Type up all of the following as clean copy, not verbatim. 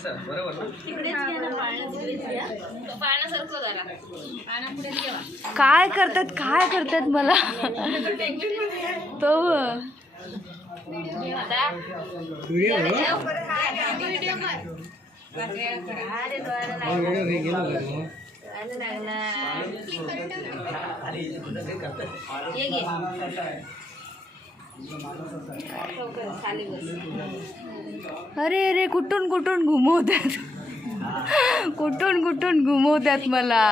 असं बरोबर ना. काय करतात मला तो अरे अरे कुठून कुठून घुमवतात कुठून कुठून घुमवतात मला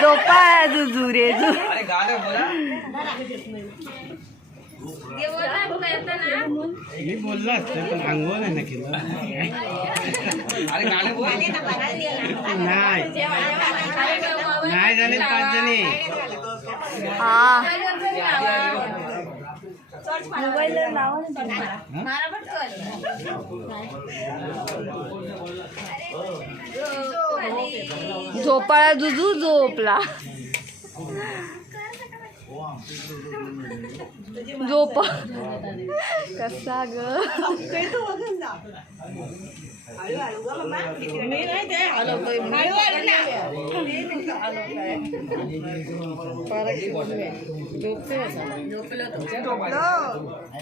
झोपा जुजू रे जू मी बोलला असतं पण अंघोळ नाही ना केलं. अरे गाणं बोल. नाही झाले 5 जणी. हा झोपाळा जुजू झोपला झोप कसा ग